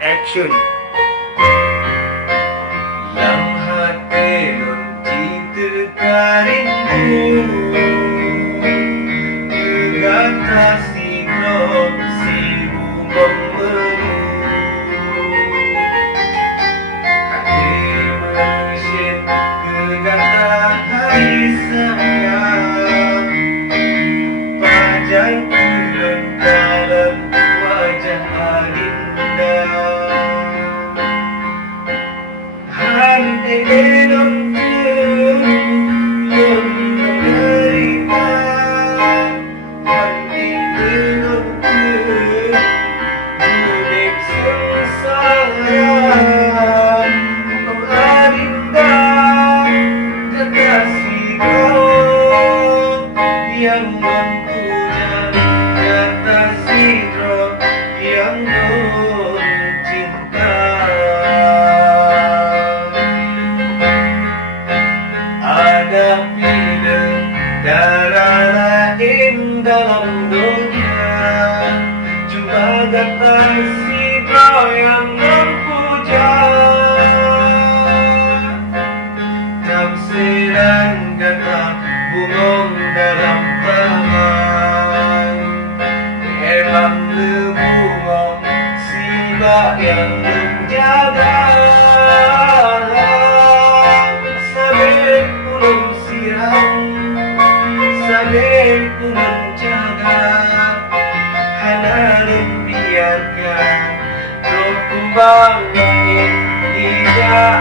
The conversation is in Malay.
Action. Yang hati cinta karingmu Kegata si blok si membelu Hati mesin kegata hai sayang Pajai turun dalam wajah adinda Hante enam yun menderita Hante enam budik sengsara Mengadinda kekasih kau yang mempuja kata sidro yang nun cinta ada bila darah lain dalam dunia cuma kata sidro yang mempuja tafsiran kata bungong dalam taman emang lebungong siba yang menjaga sambil pun siram sambil pun menjaga hana membiarkan roh kumbang yang tidak